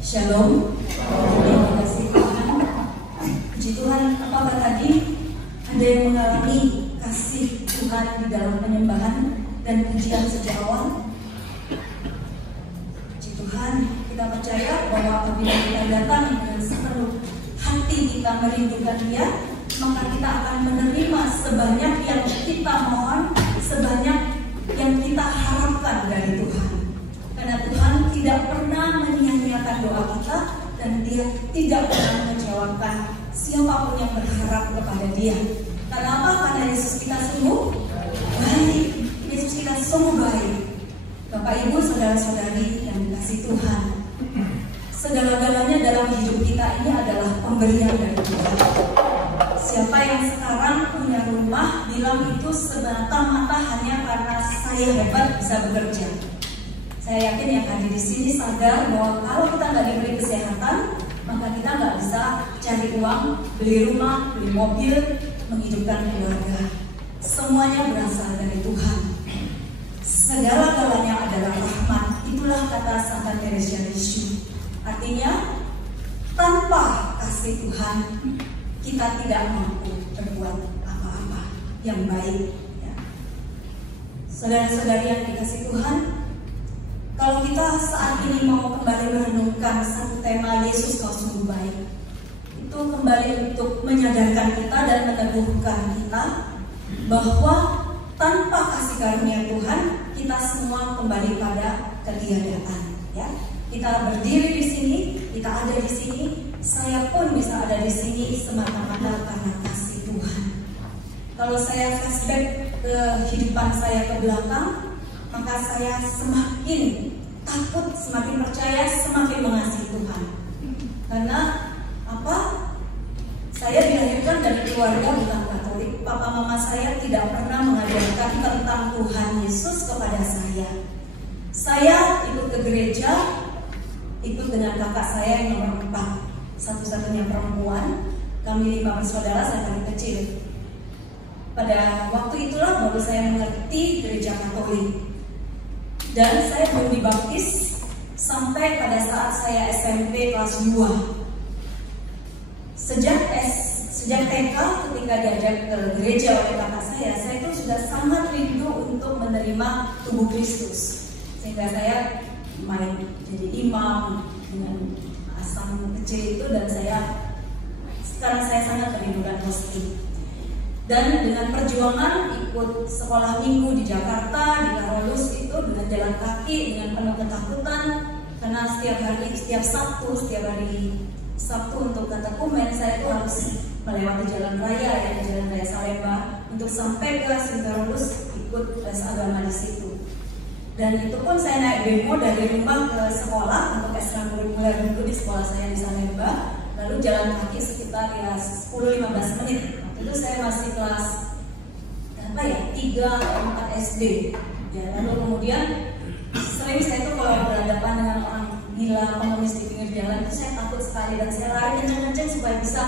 Shalom. Terima kasih Tuhan. Puji Tuhan, apakah tadi ada yang mengalami kasih Tuhan di dalam penyembahan dan pujian sejak awal? Puji Tuhan, kita percaya bahwa apabila kita datang dengan sepenuh hati kita merindukan Dia, maka kita akan menerima sebanyak yang kita mohon, sebanyak yang kita harapkan dari Tuhan. Karena Tuhan tidak pernah menyia-nyiakan doa kita, dan Dia tidak pernah menjawabkan siapapun yang berharap kepada Dia. Karena apa? Karena Yesus kita sungguh baik. Yesus kita sungguh baik. Bapak Ibu, saudara-saudari yang dikasihi Tuhan, segala-galanya dalam hidup kita ini adalah pemberian dari Tuhan. Siapa yang sekarang punya rumah bilang itu semata-mata hanya karena saya hebat bisa bekerja. Saya yakin yang hadir di sini sadar bahwa kalau kita nggak diberi kesehatan, maka kita nggak bisa cari uang, beli rumah, beli mobil, menghidupkan keluarga. Semuanya berasal dari Tuhan. Segala-galanya adalah rahmat. Itulah kata Santa Teresa Lisieux. Artinya, tanpa kasih Tuhan, kita tidak mampu berbuat apa-apa yang baik. Ya. Saudara-saudari yang dikasihi Tuhan, kalau kita saat ini mau kembali merenungkan satu tema Yesus kau sungguh baik, itu kembali untuk menyadarkan kita dan meneguhkan kita bahwa tanpa kasih karunia Tuhan, kita semua kembali pada ketiadaan. Ya, kita berdiri di sini, kita ada di sini, saya pun bisa ada di sini semata-mata karena kasih Tuhan. Kalau saya flashback ke kehidupan saya ke belakang, maka saya semakin takut, semakin percaya, semakin mengasihi Tuhan. Karena apa? Saya dilahirkan dari keluarga bukan Katolik. Papa mama saya tidak pernah mengajarkan tentang Tuhan Yesus kepada saya. Saya ikut ke gereja, ikut dengan kakak saya yang nomor 4, satu-satunya perempuan. Kami 5 bersaudara, saya paling kecil. Pada waktu itulah baru saya mengerti gereja Katolik. Dan saya belum dibaptis sampai pada saat saya SMP kelas 2. Sejak TK ketika diajak ke gereja oleh kakak saya itu sudah sangat rindu untuk menerima tubuh Kristus. Sehingga saya main jadi imam dengan asam kecil itu, dan sekarang saya sangat merindukan hosti. Dan dengan perjuangan ikut sekolah minggu di Jakarta, di Karolus itu dengan jalan kaki, dengan penuh ketakutan, karena setiap hari Sabtu untuk katekumen saya itu harus melewati jalan raya, jalan raya Salemba, untuk sampai ke Karolus ikut les agama di situ. Dan itu pun saya naik bemo dari rumah ke sekolah untuk ekstrakurikuler dulu di sekolah saya di Salemba, lalu jalan kaki sekitar 10-15 menit. Itu saya masih kelas 3 atau 4 SD. Ya, lalu kemudian sering saya tuh kalau berhadapan dengan orang gila pengemis di pinggir jalan itu saya takut sekali, dan saya lari kencang-kencang supaya bisa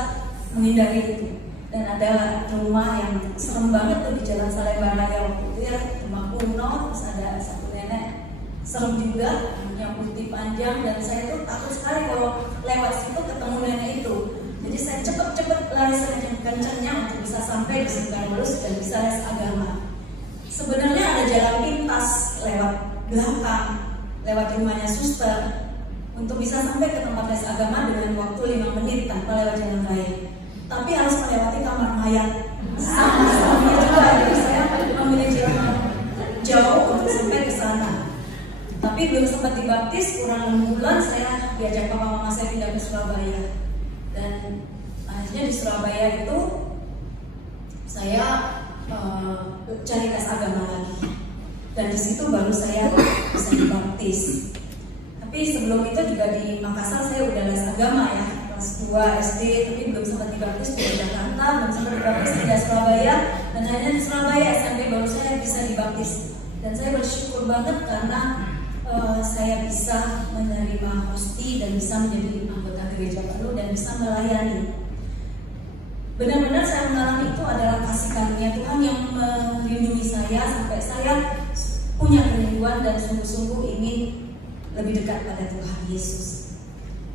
menghindari itu. Dan ada rumah yang serem banget tuh di Jalan Salemba Raya waktu itu, ya, rumah kuno, terus ada satu nenek serem juga, yang putih panjang, dan saya tuh takut sekali kalau lewat situ ketemu nenek itu. Jadi saya cepet-cepet lari kencang-kencangnya untuk bisa sampai di Karolus dan bisa les agama. Sebenarnya ada jalan pintas lewat belakang, lewat rumahnya suster, untuk bisa sampai ke tempat les agama dengan waktu 5 menit tanpa lewat jalan raya. Tapi harus melewati kamar mayat sama suaminya juga, jadi saya memilih jalan jauh untuk sampai ke sana. Tapi belum sempat dibaptis, kurang 6 bulan saya diajak papa mama saya pindah ke Surabaya. Dan akhirnya di Surabaya itu saya cari tes agama lagi, dan di situ baru saya bisa dibaptis. Tapi sebelum itu juga di Makassar saya udah les agama ya, kelas 2 SD, tapi belum sempat dibaptis di Jakarta, belum sempat dibaptis di Surabaya, dan hanya di Surabaya SMP baru saya bisa dibaptis. Dan saya bersyukur banget karena saya bisa menerima hosti dan bisa menjadi anggota gereja baru dan bisa melayani. Benar-benar saya mengalami itu adalah kasih karunia Tuhan yang melindungi saya sampai saya punya kerinduan dan sungguh-sungguh ingin lebih dekat pada Tuhan Yesus.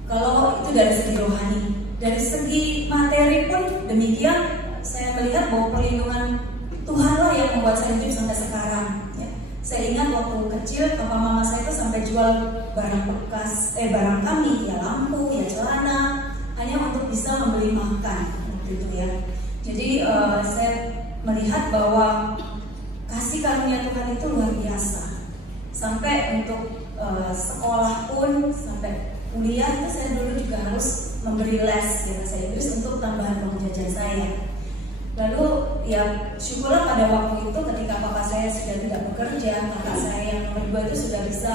Kalau itu dari segi rohani, dari segi materi pun demikian. Saya melihat bahwa perlindungan Tuhanlah yang membuat saya hidup sampai sekarang. Ya. Saya ingat waktu kecil papa mama saya itu sampai jual barang bekas, barang kami, ya lampu, ya celana, hanya untuk bisa membeli makan waktu itu ya. Jadi saya melihat bahwa kasih karunia Tuhan itu luar biasa. Sampai untuk sekolah pun, sampai kuliah itu saya dulu juga harus memberi les bahasa Inggris untuk tambahan uang jajan saya. Lalu ya syukurlah pada waktu itu ketika papa saya sudah tidak bekerja, kakak saya yang nomor 2 itu sudah bisa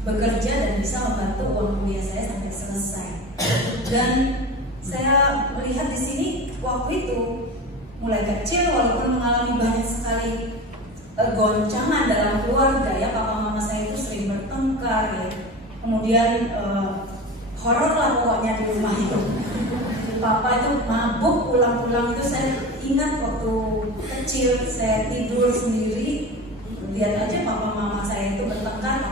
bekerja dan bisa membantu uang kuliah saya sampai selesai. Dan saya melihat di sini waktu itu mulai kecil walaupun mengalami banyak sekali goncangan dalam keluarga ya, papa mama saya itu sering bertengkar ya. Kemudian horor lah pokoknya di rumah itu. Papa itu mabuk pulang-pulang itu. Saya ingat waktu kecil saya tidur sendiri, lihat aja papa mama saya itu bertengkar.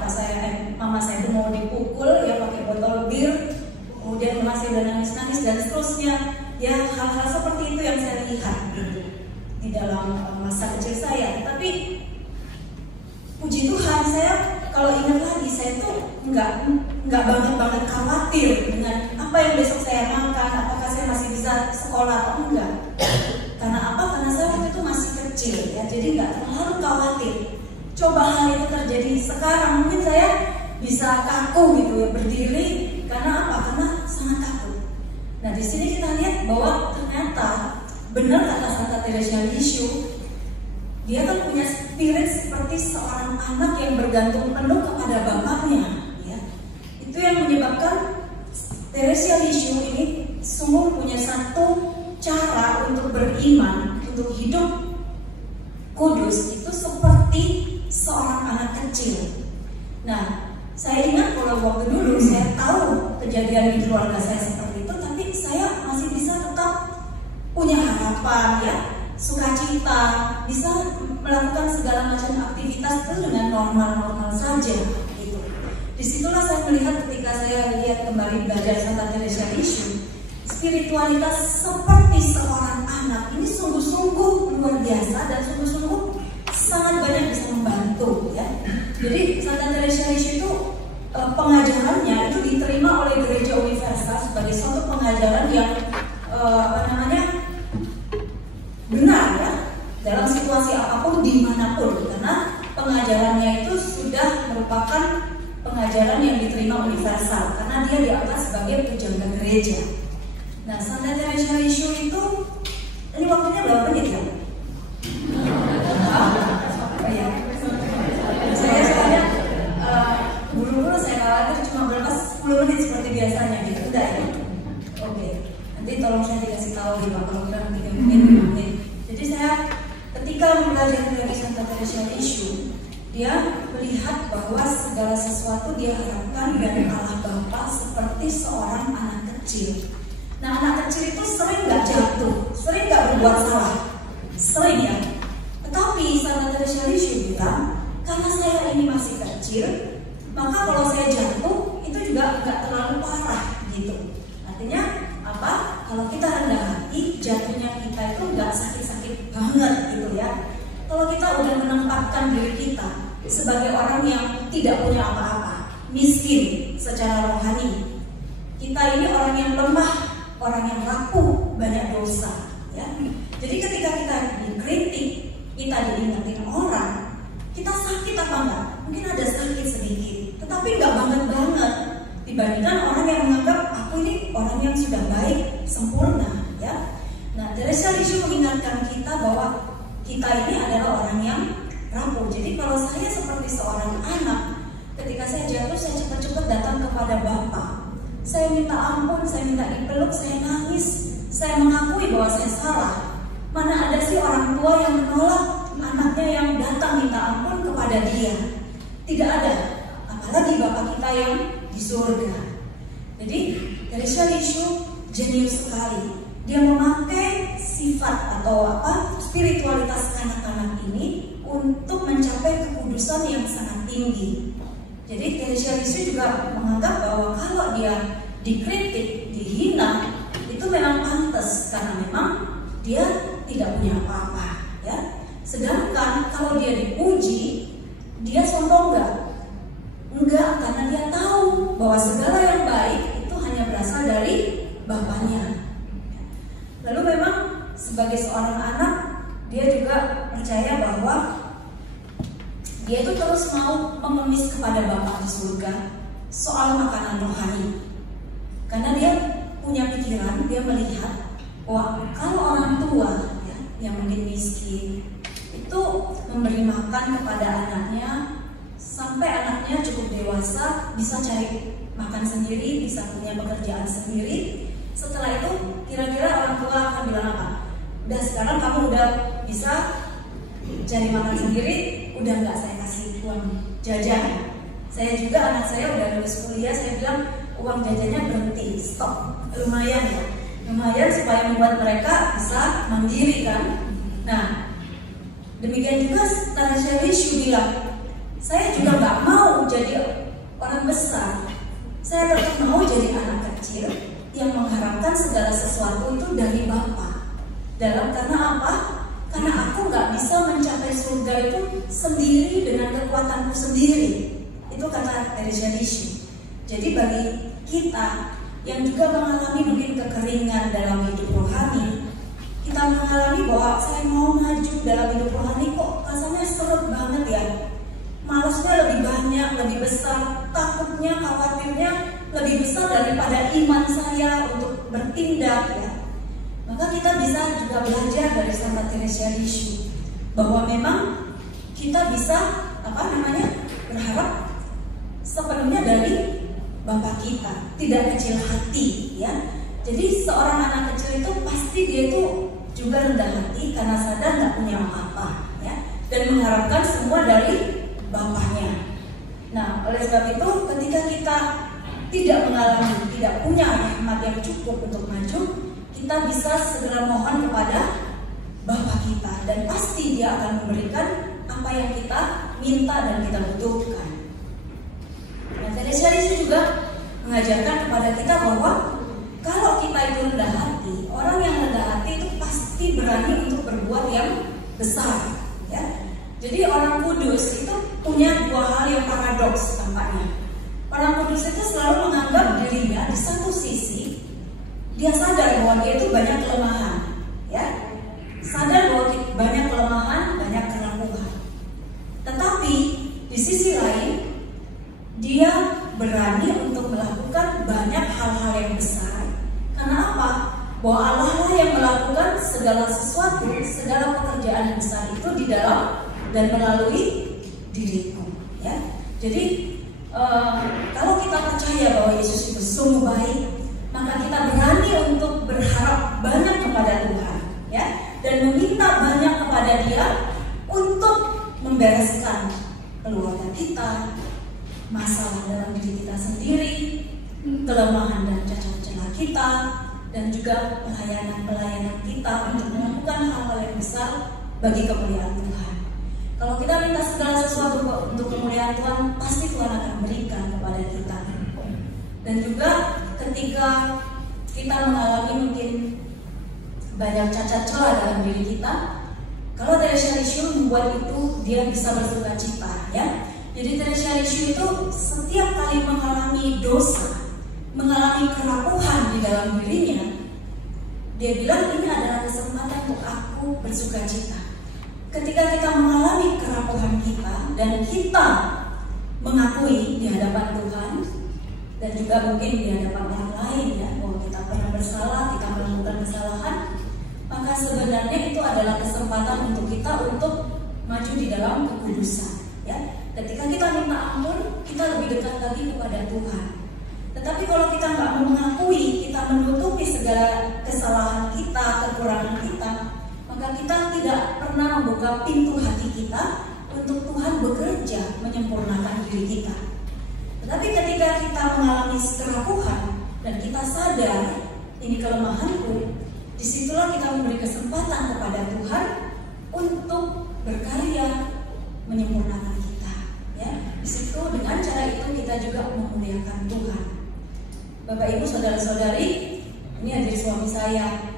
Mama saya itu mau dipukul ya pakai botol bir, kemudian mama saya udah nangis-nangis dan seterusnya. Ya hal-hal seperti itu yang saya lihat gitu, di dalam masa kecil saya. Tapi puji Tuhan, saya kalau ingat lagi saya tuh nggak banget khawatir dengan apa yang besok saya makan, apakah saya masih bisa sekolah atau enggak. Karena apa? Karena saya waktu itu masih kecil ya, jadi nggak terlalu khawatir. Coba hal itu terjadi sekarang, mungkin saya bisa kaku gitu ya, berdiri. Karena apa? Karena sangat takut. Nah di sini kita lihat bahwa ternyata benar kata Santa Teresa Lisieux, dia kan punya spirit seperti seorang anak yang bergantung penuh kepada bapaknya. Ya. Itu yang menyebabkan Teresa Lisieux ini sungguh punya satu cara untuk beriman, untuk hidup kudus itu seperti seorang anak kecil. Nah, saya ingat kalau waktu dulu saya tahu kejadian di keluarga saya seperti itu, tapi saya masih bisa tetap punya harapan ya, sukacita, bisa melakukan segala macam aktivitas itu dengan normal-normal saja gitu. Disitulah saya melihat ketika saya lihat kembali belajar Santa Teresa Lisieux, spiritualitas seperti seorang anak ini sungguh-sungguh luar biasa dan sungguh-sungguh sangat banyak bisa membantu ya. Jadi Santa Teresa Lisieux itu pengajarannya itu diterima oleh Gereja Universal sebagai suatu pengajaran yang benar ya dalam situasi apapun dimanapun, karena pengajarannya itu sudah merupakan pengajaran yang diterima universal karena dia diangkat sebagai pujangga gereja. Nah, Santa Teresa Lisieux itu ini waktunya berapa menit ya? Saya soalnya buru-buru, saya khawatir cuma berapa 10 menit seperti biasanya gitu, udah ya? Oke, nanti tolong saya dikasih tahu nih Pak kalau kurang 3 menit. Jadi saya ketika belajar dari Santa Teresa Lisieux, dia melihat bahwa segala sesuatu dia harapkan dari Allah Bapa seperti seorang anak kecil. Nah, anak kecil itu sering nggak jatuh, sering nggak berbuat salah, sering ya. Tetapi Santa Teresa Lisieux bilang, karena saya ini masih kecil, maka kalau saya jatuh itu juga nggak terlalu parah gitu. Artinya apa? Kalau kita rendah hati, jatuhnya kita itu nggak sakit-sakit banget gitu ya. Kalau kita udah menempatkan diri kita sebagai orang yang tidak punya apa-apa, miskin secara rohani, kita ini orang yang lemah, orang yang rapuh, banyak dosa ya. Jadi ketika kita dikritik, kita diingetin orang, kita sakit apa enggak? Mungkin ada sakit sedikit, tetapi enggak banget dibandingkan orang yang menganggap aku ini orang yang sudah baik, sempurna ya. Nah, Teresa Lisieux mengingatkan kita bahwa kita ini adalah orang yang rapuh. Jadi kalau saya seperti seorang anak, ketika saya jatuh, saya cepat-cepat datang kepada Bapa. Saya minta ampun, saya minta dipeluk, saya nangis, saya mengakui bahwa saya salah. Mana ada sih orang tua yang menolak anaknya yang datang minta ampun kepada dia? Tidak ada, apalagi Bapa kita yang di surga. Jadi Teresa Lisieux jenius sekali. Dia memakai sifat atau spiritualitas anak-anak ini untuk mencapai kekudusan yang sangat tinggi. Jadi Teresia Lisieux juga menganggap bahwa kalau dia dikritik, dihina, itu memang pantas karena memang dia tidak punya apa-apa, ya. Sedangkan kalau dia dipuji, dia sombong enggak? Enggak, karena dia tahu bahwa segala yang baik itu hanya berasal dari Bapaknya. Lalu memang sebagai seorang anak, dia juga percaya bahwa dia itu terus mau mengemis kepada Bapa di surga soal makanan rohani. Karena dia punya pikiran, dia melihat bahwa kalau orang tua ya, yang mungkin miskin itu memberi makan kepada anaknya sampai anaknya cukup dewasa, bisa cari makan sendiri, bisa punya pekerjaan sendiri. Setelah itu kira-kira orang tua akan bilang apa? Udah, sekarang kamu udah bisa cari makan sendiri, udah nggak saya kasih uang jajan. Saya juga, anak saya udah lulus kuliah, saya bilang uang jajannya berhenti, stop. Lumayan ya, lumayan supaya membuat mereka bisa mandiri kan. Nah, demikian juga Teresia Lisieux bilang, saya juga nggak mau jadi orang besar, saya tetap mau jadi anak kecil yang mengharapkan segala sesuatu itu dari Bapa. Karena apa? Karena aku nggak bisa mencapai surga itu sendiri dengan kekuatanku sendiri. Itu kata Teresia Lisieux. Jadi bagi kita yang juga mengalami mungkin kekeringan dalam hidup rohani, kita mengalami bahwa saya mau maju dalam hidup rohani kok rasanya seret banget ya. Malasnya lebih banyak, lebih besar, takutnya, khawatirnya lebih besar daripada iman saya untuk bertindak ya. Maka kita bisa juga belajar dari Santa Teresia Lisieux bahwa memang kita bisa berharap sepenuhnya dari Bapa kita, tidak kecil hati ya. Jadi seorang anak kecil itu pasti dia itu juga rendah hati karena sadar nggak punya apa-apa ya, dan mengharapkan semua dari Bapaknya. Nah, oleh sebab itu ketika kita tidak mengalami, tidak punya rahmat yang cukup untuk maju, kita bisa segera mohon kepada Bapa kita dan pasti Dia akan memberikan apa yang kita minta dan kita butuhkan. Nah, Teresia Lisieux juga mengajarkan kepada kita bahwa kalau kita itu rendah hati, orang yang rendah hati itu pasti berani untuk berbuat yang besar ya. Jadi orang kudus itu punya dua hal yang paradoks tampaknya. Orang kudus itu selalu menganggap dirinya di satu sisi dia sadar bahwa dia itu banyak kelemahan, ya, sadar bahwa banyak kelemahan, banyak kerapuhan. Tetapi di sisi lain dia berani untuk melakukan banyak hal-hal yang besar. Karena apa? Bahwa Allah lah yang melakukan segala sesuatu, segala pekerjaan yang besar itu di dalam dan melalui diriku ya. Jadi kalau kita percaya bahwa Yesus itu sungguh baik, maka kita berani untuk berharap banyak kepada Tuhan ya, dan meminta banyak kepada Dia untuk membereskan keluarga kita, masalah dalam diri kita sendiri, kelemahan dan cacat celah kita, dan juga pelayanan kita untuk melakukan hal-hal yang besar bagi kemuliaan Tuhan. Kalau kita minta segala sesuatu untuk kemuliaan Tuhan, pasti Tuhan akan berikan kepada kita. Dan juga ketika kita mengalami mungkin banyak cacat celah dalam diri kita, kalau Teresia Lisieux membuat itu dia bisa bersuka cita ya. Jadi Teresia Lisieux itu setiap kali mengalami dosa, mengalami kerapuhan di dalam dirinya, dia bilang ini adalah kesempatan untuk aku bersuka cita. Ketika kita mengalami kerapuhan kita dan kita mengakui di hadapan Tuhan dan juga mungkin di hadapan orang lain ya, bahwa kita pernah bersalah, kita melakukan kesalahan, maka sebenarnya itu adalah kesempatan untuk kita untuk maju di dalam kekudusan ya. Ketika kita minta ampun, kita lebih dekat lagi kepada Tuhan. Tetapi kalau kita nggak mau mengakui, kita menutupi segala kesalahan kita, kekurangan kita, maka kita tidak pernah membuka pintu hati kita untuk Tuhan bekerja menyempurnakan diri kita. Tetapi ketika kita mengalami kerapuhan dan kita sadar ini kelemahanku, disitulah kita memberi kesempatan kepada Tuhan untuk berkarya menyempurnakan kita, ya. di situ dengan cara itu kita juga memuliakan Tuhan. Bapak Ibu, saudara-saudari, ini adik suami saya.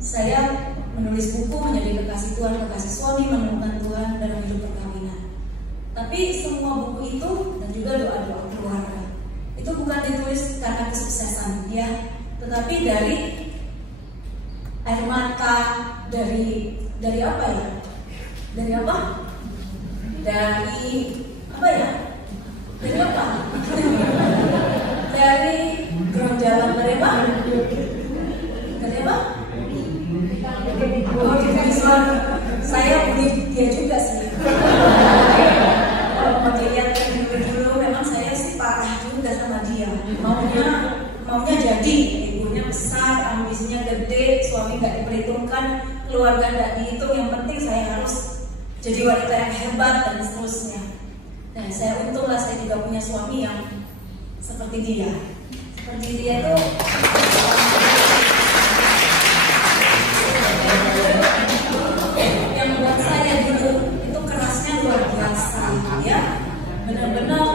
Saya menulis buku menjadi kekasih Tuhan, kekasih suami, menemukan Tuhan dalam hidup perkawinan. Tapi semua buku itu dan juga doa-doa keluarga itu bukan ditulis karena kesuksesan dia, tetapi dari air mata, dari apa ya? Dari apa? Dari apa ya? Dari apa? Dari geronjalan dari apa? Dari apa? Oh, dari suara. Saya bully dia juga sih. Kalau mau dilihat dulu memang saya sih parah juga sama dia. Maunya jadi, ibunya besar, ambisinya gede, suami nggak diperhitungkan, keluarga nggak dihitung. Yang penting saya harus jadi wanita yang hebat dan seterusnya. Nah, saya untunglah saya juga punya suami yang seperti dia. Seperti dia itu yang buat saya dulu itu kerasnya luar biasa, ya. Benar-benar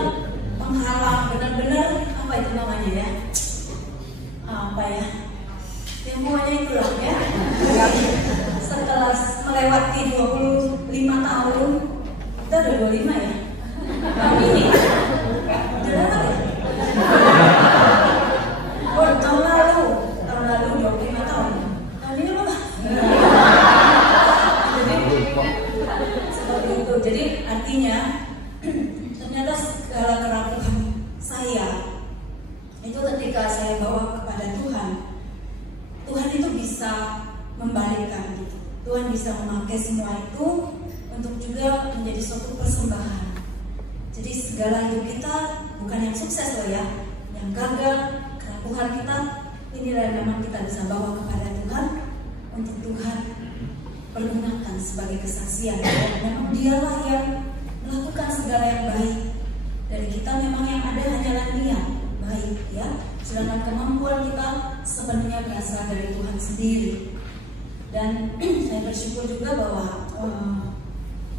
menghalang, benar-benar apa itu namanya ya? Apa ya? Yang pokoknya itulah ya. Setelah melewati 25 tahun, kita udah 25 ya. Tahun ini udah lama ya? Oh, tahun lalu 25 tahun. Tahun ini berapa? Jadi seperti itu. Jadi artinya ternyata segala keraguan saya itu ketika saya bawa kepada Tuhan, Tuhan itu bisa membalikkan gitu. Tuhan bisa memakai semua itu untuk juga menjadi suatu persembahan. Jadi segala hidup kita bukan yang sukses loh ya, yang gagal, keraguan kita, inilah yang memang kita bisa bawa kepada Tuhan untuk Tuhan pergunakan sebagai kesaksian. Memang dialah yang melakukan segala yang baik. Dari kita memang yang ada hanyalah niat baik ya. Sedangkan kemampuan kita sebenarnya berasal dari Tuhan sendiri. Dan saya bersyukur juga bahwa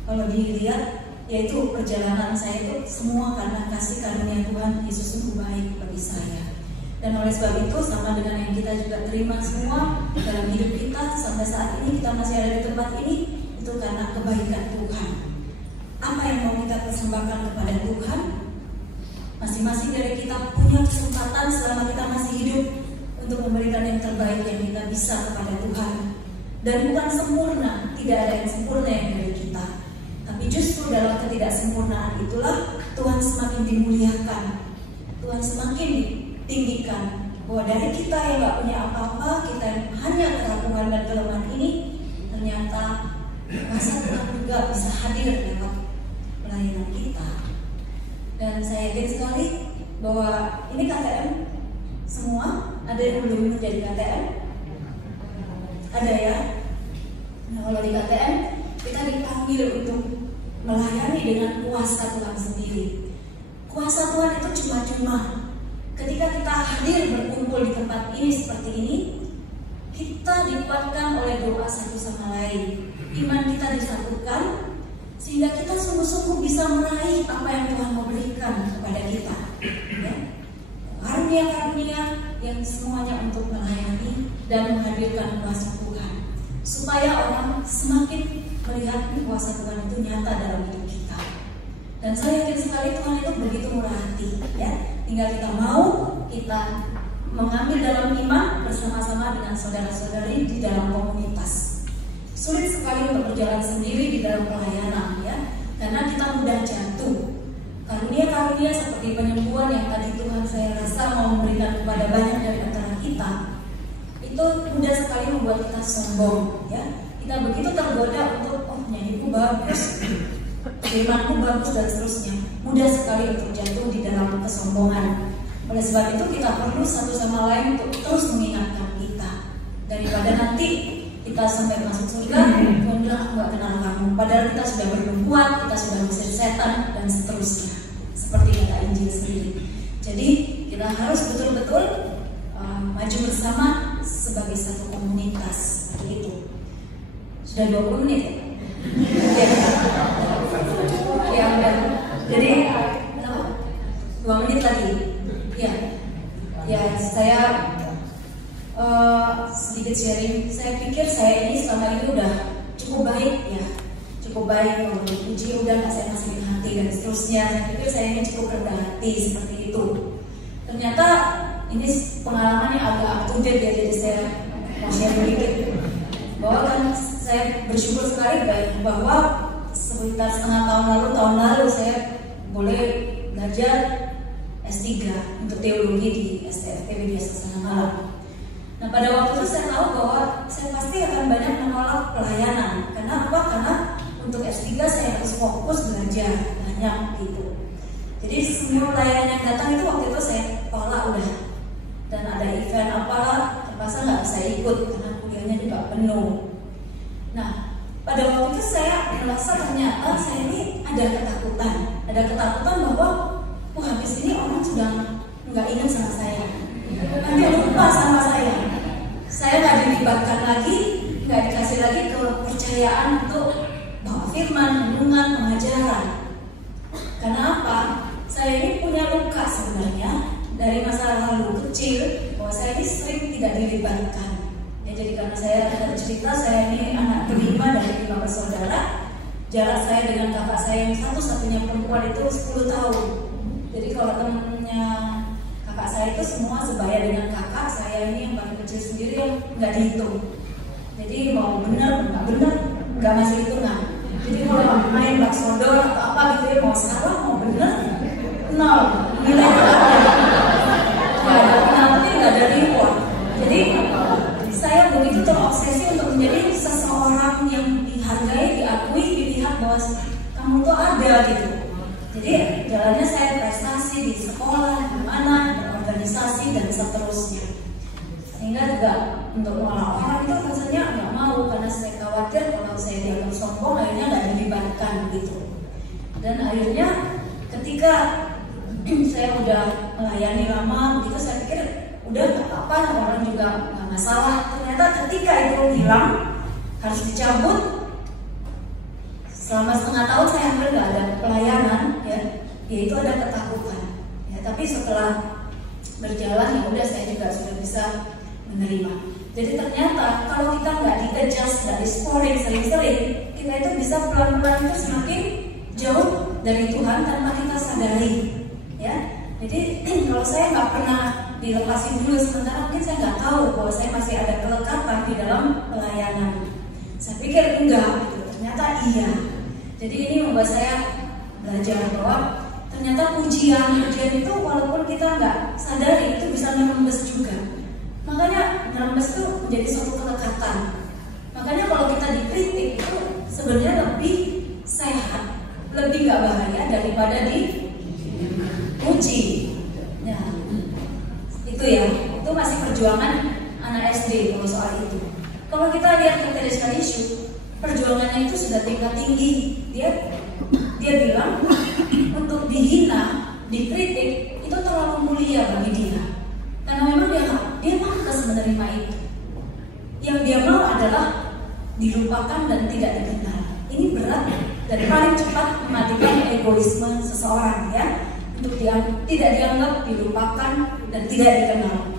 kalau dilihat yaitu perjalanan saya itu semua karena kasih karunia Tuhan Yesus itu baik bagi saya. Dan oleh sebab itu sama dengan yang kita juga terima semua dalam hidup kita sampai saat ini kita masih ada di tempat ini itu karena kebaikan Tuhan. Apa yang mau kita persembahkan kepada Tuhan? Masing-masing dari kita punya kesempatan selama kita masih hidup untuk memberikan yang terbaik yang kita bisa kepada Tuhan. Dan bukan sempurna, tidak ada yang sempurna yang dari kita. Tapi justru dalam ketidaksempurnaan itulah Tuhan semakin dimuliakan, Tuhan semakin ditinggikan. Bahwa dari kita yang gak punya apa-apa, kita yang hanya keraguan dan kelemahan ini, ternyata masa Tuhan juga bisa hadir dalam pelayanan kita. Dan saya yakin sekali bahwa ini KTM semua, ada yang belum menjadi KTM? Ada ya? Nah, kalau di KTM kita dipanggil untuk melayani dengan kuasa Tuhan sendiri. Kuasa Tuhan itu cuma-cuma. Ketika kita hadir berkumpul di tempat ini seperti ini, kita dikuatkan oleh doa satu sama lain. Iman kita disatukan sehingga kita sungguh-sungguh bisa meraih apa yang Tuhan mau berikan kepada kita. Ya. Karunia-karunia yang semuanya untuk melayani dan menghadirkan kuasa Tuhan, supaya orang semakin melihat kuasa Tuhan itu nyata dalam hidup kita. Dan saya yakin sekali Tuhan itu begitu murah hati, ya. Tinggal kita mau, kita mengambil dalam iman bersama-sama dengan saudara-saudari di dalam komunitas. Sulit sekali untuk berjalan sendiri di dalam pelayanan, ya, karena kita mudah jatuh. Karunia-karunia seperti penyembuhan yang tadi Tuhan saya rasa mau memberikan kepada banyak dari antara kita, itu mudah sekali membuat kita sombong, ya. Kita begitu tergoda untuk nyanyiku bagus, firmanku bagus dan seterusnya. Mudah sekali untuk jatuh di dalam kesombongan. Oleh sebab itu kita perlu satu sama lain untuk terus mengingatkan kita, daripada nanti kita sampai masuk surga, Tuhan bilang aku gak kenal kamu, padahal kita sudah berbuat, kita sudah mengusir setan dan seterusnya. Seperti kata Injil sendiri. Jadi kita harus betul-betul maju bersama sebagai satu komunitas. Seperti itu. Sudah 20 menit ya? Ya, jadi Ya, saya sedikit sharing. Saya pikir saya ini selama ini udah cukup baik ya, cukup baik. Kalau dipuji udah nggak saya masukin hati dan seterusnya. Saya pikir saya ini cukup rendah hati seperti itu. Ternyata ini pengalamannya agak up to date ya, jadi saya mau share sedikit bahwa kan saya bersyukur sekali bahwa sekitar setengah tahun lalu saya boleh belajar S3 untuk teologi di STFP Widya Sasana Malang. Nah, pada waktu itu saya tahu bahwa saya pasti akan banyak menolak pelayanan. Karena apa? Karena untuk S3 saya harus fokus belajar banyak gitu. Jadi semua pelayanan yang datang itu waktu itu saya tolak udah. Dan ada event apalah, terpaksa nggak bisa ikut karena kuliahnya juga penuh. Nah, pada waktu itu saya merasa ternyata saya ini ada ketakutan bahwa habis ini orang sudah nggak ingat sama saya, nanti lupa sama saya nggak dilibatkan lagi, nggak dikasih lagi kepercayaan untuk bawa firman, renungan, pengajaran. Karena apa? Saya ini punya luka sebenarnya dari masa lalu kecil bahwa saya ini sering tidak dilibatkan. Ya, jadi karena saya ada cerita, saya ini anak kelima dari 5 bersaudara. Jarak saya dengan kakak saya yang satu-satunya perempuan itu 10 tahun. Jadi kalau temennya kakak saya itu semua sebaya dengan kakak saya ini yang paling kecil sendiri yang nggak dihitung. Jadi mau benar nggak masih hitungan. Jadi kalau main bak sodor atau apa gitu ya, mau salah mau benar 0 nilai nggak ada reward. Jadi saya begitu terobsesi untuk menjadi seseorang yang dihargai, diakui, dilihat bahwa kamu tuh ada gitu. Jadi jalannya saya prestasi di sekolah, di mana, organisasi dan seterusnya. Sehingga juga untuk mengolah orang itu rasanya nggak mau karena saya khawatir kalau saya dianggap sombong akhirnya nggak dilibatkan gitu. Dan akhirnya ketika saya udah melayani lama begitu saya pikir udah nggak apa-apa, orang juga nggak masalah. Ternyata ketika itu hilang harus dicabut. Selama setengah tahun saya hampir nggak ada pelayanan ya, yaitu ada ketakutan ya, tapi setelah berjalan ya udah saya juga sudah bisa menerima. Jadi ternyata kalau kita nggak di-adjust, nggak di-scoring sering-sering, kita itu bisa pelan-pelan itu semakin jauh dari Tuhan tanpa kita sadari ya. Jadi kalau saya nggak pernah dilepasin dulu sementara mungkin saya nggak tahu bahwa saya masih ada kelekatan di dalam pelayanan. Saya pikir enggak gitu, ternyata iya. Jadi ini membuat saya belajar bahwa ternyata pujian itu walaupun kita nggak sadari itu bisa merembes juga. Makanya merembes itu menjadi suatu kelekatan. Makanya kalau kita dikritik itu sebenarnya lebih sehat, lebih nggak bahaya daripada dipuji. Ya, itu ya, itu masih perjuangan anak SD kalau soal itu. Kalau kita lihat ke Teresa Isu, perjuangannya itu sudah tingkat tinggi. Dia bilang untuk dihina, dikritik itu terlalu mulia bagi dia. Karena memang dia pantas menerima itu. Yang dia mau adalah dilupakan dan tidak dikenal. Ini berat dan paling cepat mematikan egoisme seseorang ya. Untuk tidak dianggap, dilupakan dan tidak dikenal.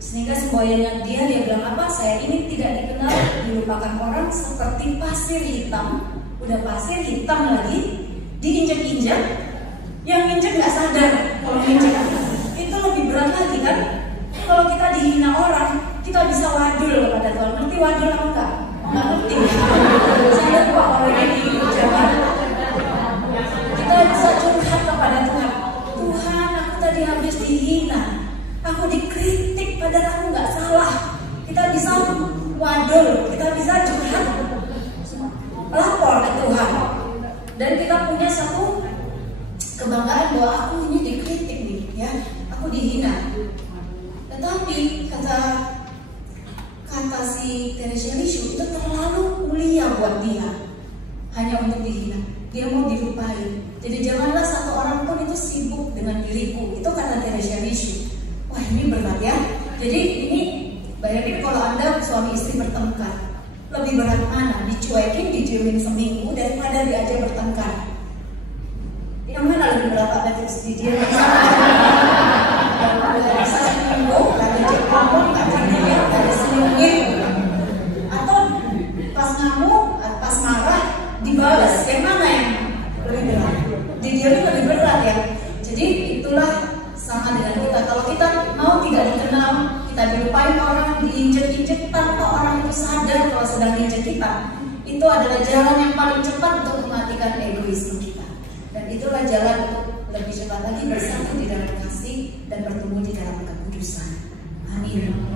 Sehingga semboyannya dia bilang apa? Saya ini tidak dikenal, dilupakan orang seperti pasir hitam. Udah pasir hitam lagi, diinjak-injak, yang injak nggak sadar kalau injak itu lebih berat lagi kan? Kalau kita dihina orang, kita bisa wadul kepada Tuhan. Ngerti wadul apa enggak? Nggak ngerti. Saya lupa kalau ini di Jawa. Kita bisa curhat kepada Tuhan. Tuhan, aku tadi habis dihina, aku dikritik padahal aku nggak salah. Kita bisa wadul, kita bisa curhat, lapor ke Tuhan. Dan kita punya satu kebanggaan bahwa aku ini dikritik nih, ya, aku dihina. Tetapi kata si Teresa Isu itu terlalu mulia buat dia, hanya untuk dihina. Dia mau dilupain. Jadi janganlah satu orang pun itu sibuk dengan diriku. Itu kata Teresa Isu. Wah, ini berat ya. Jadi ini bayangin kalau Anda suami istri bertengkar, lebih berat mana? Dicuekin, didiemin seminggu daripada diajak bertengkar. Yang mana lebih berat? Ada terus didiemin videonya lebih berat ya. Jadi itulah sama dengan kita. Kalau kita mau tidak dikenal, kita dilupain orang, diinjek-injek tanpa orang itu sadar kalau sedang diinjek kita, itu adalah jalan yang paling cepat untuk mematikan egoisme kita. Dan itulah jalan untuk lebih cepat lagi bersatu di dalam kasih dan bertumbuh di dalam kekudusan. Amin.